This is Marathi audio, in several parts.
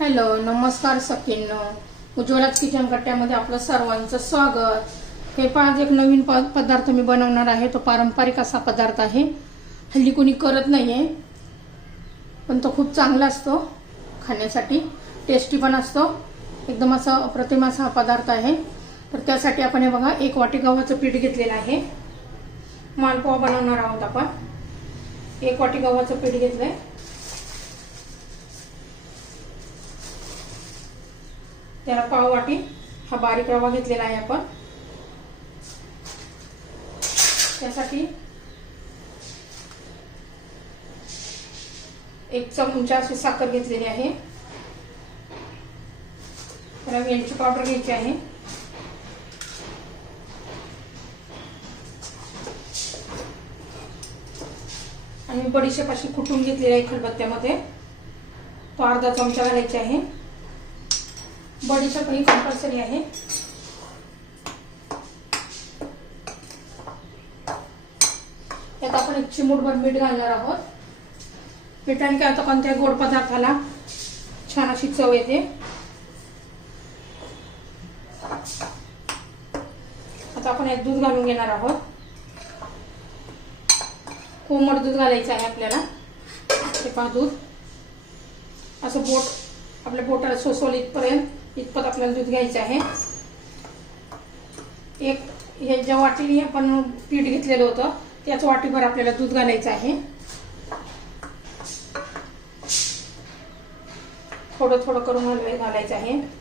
हॅलो नमस्कार सखींनो. उज्ज्वलाच किचन कट्ट्यामध्ये आपलं सर्वांचं स्वागत. हे पाच एक नवीन प पदार्थ मी बनवणार आहे. तो पारंपरिक असा पदार्थ आहे. हल्ली कोणी करत नाही आहे पण तो खूप चांगला असतो. खाण्यासाठी टेस्टी पण असतो. एकदम असा अप्रतिम असा हा पदार्थ आहे. तर त्यासाठी आपण हे बघा एक वाटी गव्हाचं पीठ घेतलेलं आहे. मालपोहा बनवणार आहोत आपण. एक वाटी गव्हाचं पीठ घेतलंय. त्याला पाव वाटी हा बारीक रवा घेतलेला आहे आपण. त्यासाठी एक चमचा अशी साखर घेतलेली आहे. त्याला वेलची पावडर घ्यायची आहे. आणि बडीशेप अशी कुटून घेतलेली आहे खलबत्त्यामध्ये तो अर्धा चमचा घालायची आहे. बडीशेप ही कंपल्सरी आहे. त्यात आपण एक चिमूटभर मीठ घालणार आहोत. मिठाने काय होतं कोणत्याही गोड पदार्थाला छान अशी चव येते. आता आपण एक दूध घालून घेणार आहोत. कोमट दूध घालायचं आहे आपल्याला. ते पहा दूध. असं बोट आपल्या बोटाला सोसवल इथपर्यंत. इतपत आपल्याला दूध घ्यायचं आहे. एक हे ज्या वाटीने आपण पीठ घेतलेलं होतं त्याच वाटीभर आपल्याला दूध घालायचं आहे. थोडं थोडं करून घाल- घालायचं आहे.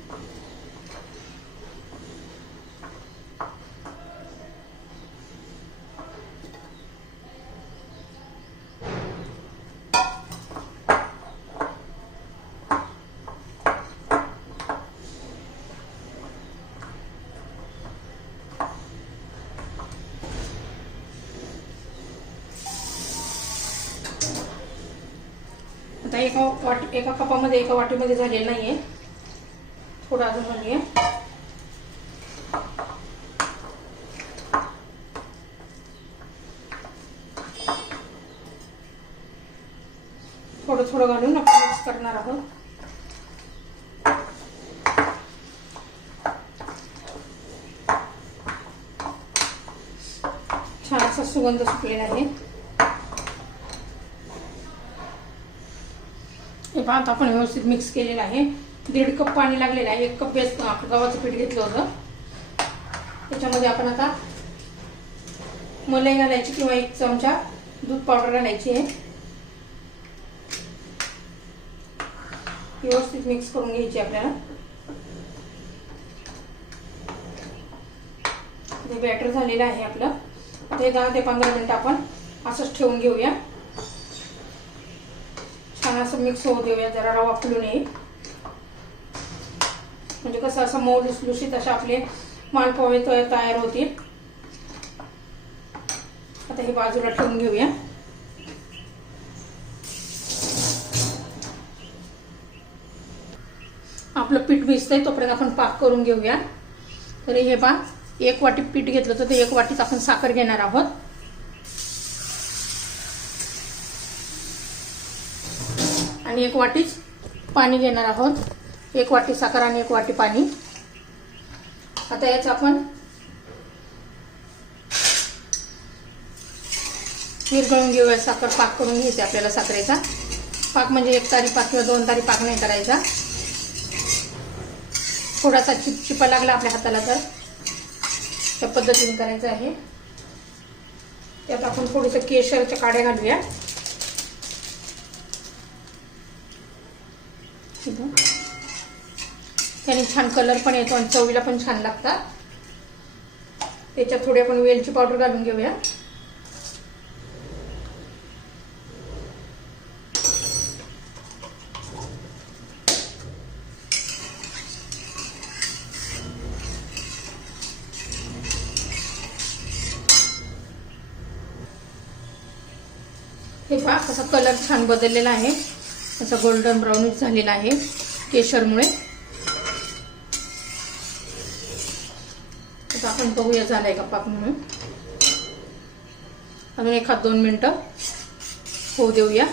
आता एका वाट एका कपामध्ये एका वाटीमध्ये झालेलं नाहीये. थोडं अजून घालूया थोडं थोडं घालून आपण मिक्स करणार आहोत. छान असा सुगंध सुटलेला आहे. भात आपण व्यवस्थित मिक्स केलेलं आहे. दीड कप पाणी लागलेलं आहे. एक कप बेस आपलं गव्हाचं पीठ घेतलं होतं. त्याच्यामध्ये आपण आता मलाई घालायची किंवा एक चमचा दूध पावडर घालायची आहे. व्यवस्थित मिक्स करून घ्यायची आपल्याला. बॅटर झालेलं आहे आपलं. आता हे दहा ते पंधरा मिनिटं आपण असंच ठेवून घेऊया. छान असं मिक्स होऊ देऊया जरा रवा फुलून येईल म्हणजे कसं असं मऊ लुसलुशीत असे आपले मालपोहे तयार होतील. आता हे बाजूला ठेवून घेऊया. आपलं पीठ भिजतंय तोपर्यंत आपण पाक करून घेऊया. तर हे पा एक वाटी पीठ घेतलं तर ते एक वाटीत आपण साखर घेणार आहोत. आणि एक वाटीच पाणी घेणार आहोत. एक वाटी साखर आणि एक वाटी पाणी. आता याच आपण विरघळून घेऊया. साखर पाक करून घ्यायचे आपल्याला साखरेचा. पाक म्हणजे एक तारी पाक किंवा दोन तारी पाक नाही करायचा. थोडासा चिपचिपा लागला आपल्या हाताला तर. त्या पद्धतीने करायचं आहे. त्यात आपण थोडंसं केशरच्या काड्या घालूया. इथं. त्याने छान कलर पण येतो आणि चवीला पण छान लागतात. त्याच्यात थोडी आपण वेलची पावडर घालून घेऊया. हे पहा कसा कलर छान बदललेला आहे. असा गोल्डन ब्राऊनिश झालेला आहे केशरमुळे. आता आपण बघूया झालाय का पाक म्हणून. अजून एखाद दोन मिनटं होऊ देऊया.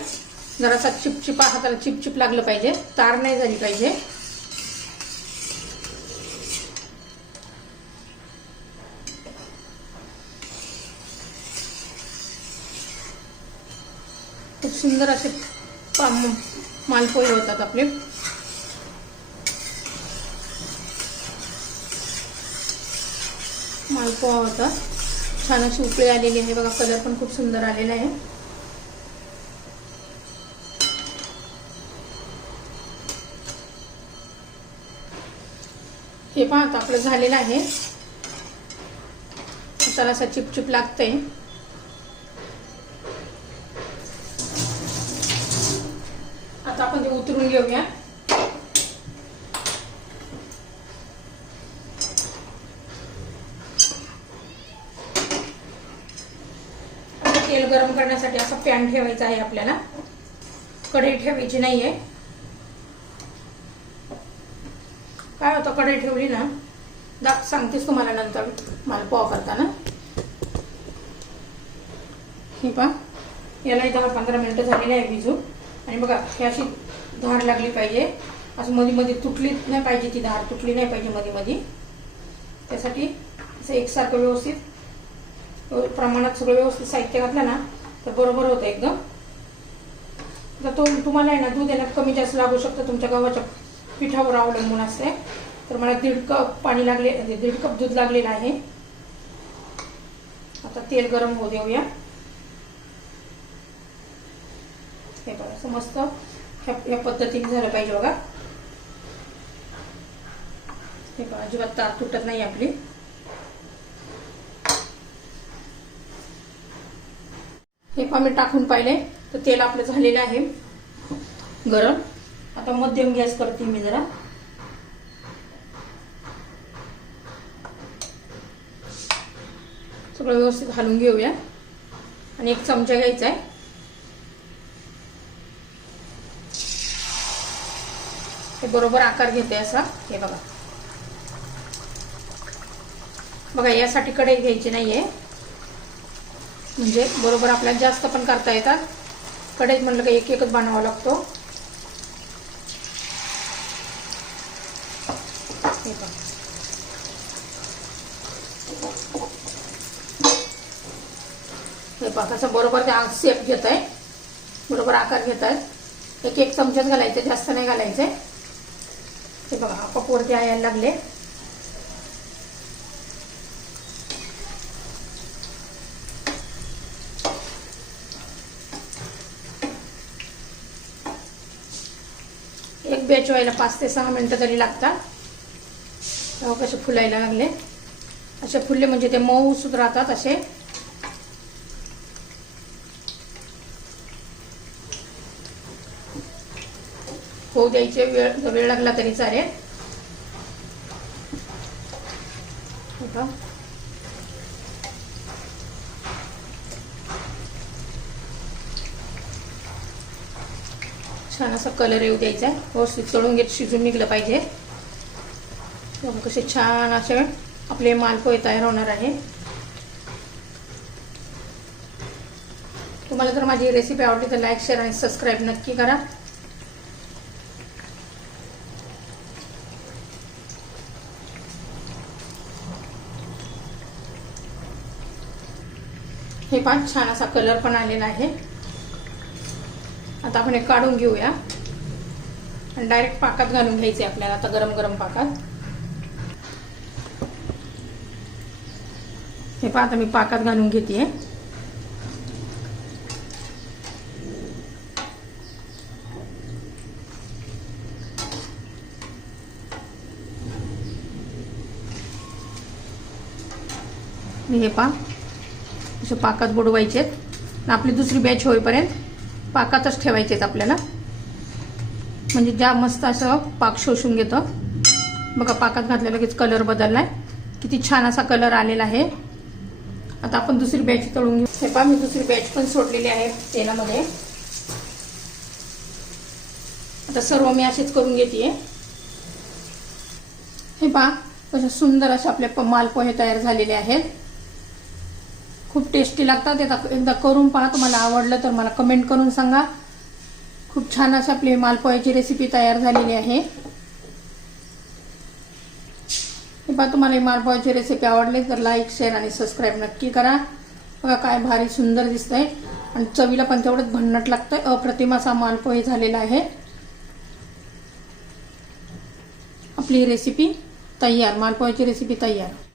जरासा चिपचिपा हाताला चिपचिप लागलं पाहिजे. तार नाही झाली पाहिजे. खूप सुंदर असे मालपोहे होतात आपले. मालपोहा होता. छान अशी उकळी आलेली आहे. बघा कलर पण खूप सुंदर आलेला आहे. हे पहा आता आपलं झालेलं आहे. त्याला असं चिपचिप लागतंय. उतरून घेऊया. तेल गरम करण्यासाठी असा पॅन ठेवायचा आहे आपल्याला. कढई ठेवायची नाहीये. काय होतं कढई ठेवली ना दाख सांगतेस तुम्हाला नंतर मला पोहा करताना. हे पा याला दहा पंधरा मिनटं झालेली आहे भिजू आणि बघा हे अशी धार लागली पाहिजे. असं मध्ये मध्ये तुटली नाही पाहिजे ती धार तुटली नाही पाहिजे मध्ये मध्ये त्यासाठी असं एकसारखं व्यवस्थित प्रमाणात सगळं व्यवस्थित साहित्य घातलं ना तर बरोबर होतं एकदम. तर तो तुम्हाला आहे ना दूध येण्यात कमी जास्त लागू शकतं. तुमच्या गव्हाच्या पिठावर अवलंबून असते. तर मला दीड कप पाणी लागले म्हणजे दीड कप दूध लागलेलं आहे. आता तेल गरम होऊ देऊया. हे बघा असं मस्त ह्या पद्धतीने झालं पाहिजे बघा. हे बघा अजिबात तार तुटत नाही आपली. हे पहा मी टाकून पाहिले तर तेल आपलं झालेलं आहे. गरम. आता मध्यम गॅस करते मी जरा. सगळं व्यवस्थित घालून घेऊया. आणि एक चमचा घ्यायचा आहे. हे बरोबर आकार घेते असा. हे बघा. बघा यासाठी कडे घ्यायची नाहीये. म्हणजे बरोबर आपल्याला जास्त पण करता येतात. कडेच म्हणलं का एक एकच बनवावा लागतो. हे बघा. हे बघा कसं बरोबर ते शेप घेत आहे बरोबर आकार घेत आहेत एक एक चमच्यात घालायचे जास्त नाही घालायचे. हे बघा आपोआप वरती यायला लागले. एक बॅच व्हायला पाच ते सहा मिनटं तरी लागतात. तेव्हा कसे फुलायला लागले. असे फुलले म्हणजे ते मऊ सुद्धा राहतात असे होऊ द्यायचे वेळ वेळ लागला तरी चालेल. हे. छान असा कलर येऊ द्यायचा. व्यवस्थित तळून घेत शिजून निघलं पाहिजे. बघा कसे छान असे आपले मालपोहे तयार होणार आहे. तुम्हाला जर माझी रेसिपी आवडली तर लाईक शेअर आणि सबस्क्राईब नक्की करा. हे पण छान असा कलर पण आलेला आहे. आता आपण हे काढून घेऊया. आणि डायरेक्ट पाकात घालून घ्यायचे आपल्याला आता गरम गरम पाकात. हे पहा आता मी पाकात घालून घेते हे पहा असे पाकात बुडवायचे आहेत. आपली दुसरी बॅच होईपर्यंत पाकातच ठेवायचे आहेत आपल्याला. म्हणजे ज्या मस्त असं पाक शोषून घेतं. बघा पाकात घातल्या लगेच कलर बदलला आहे किती छान असा कलर आलेला आहे. आता आपण दुसरी बॅच तळून घेऊ. हे पहा मी दुसरी बॅच पण सोडलेली आहे तेलामध्ये. आता सर्व मी असेच करून घेते हे पहा कशा सुंदर अशा आपले प- मालपोहे तयार झालेले आहेत. खूप टेस्टी लागतात. एकदा एकदा करून पहा. तुम्हाला आवडलं तर मला कमेंट करून सांगा. खूप छान अशी आपली मालपोह्याची रेसिपी तयार झालेली आहे. हे पहा तुम्हाला ही मालपोह्याची रेसिपी आवडली तर लाईक शेअर आणि सबस्क्राईब नक्की करा. बघा काय भारी सुंदर दिसतंय. आणि चवीला पण तेवढंच भन्नट लागतंय. अप्रतिम असा मालपोहे झालेला आहे. आपली रेसिपी तयार. मालपोह्याची रेसिपी तयार.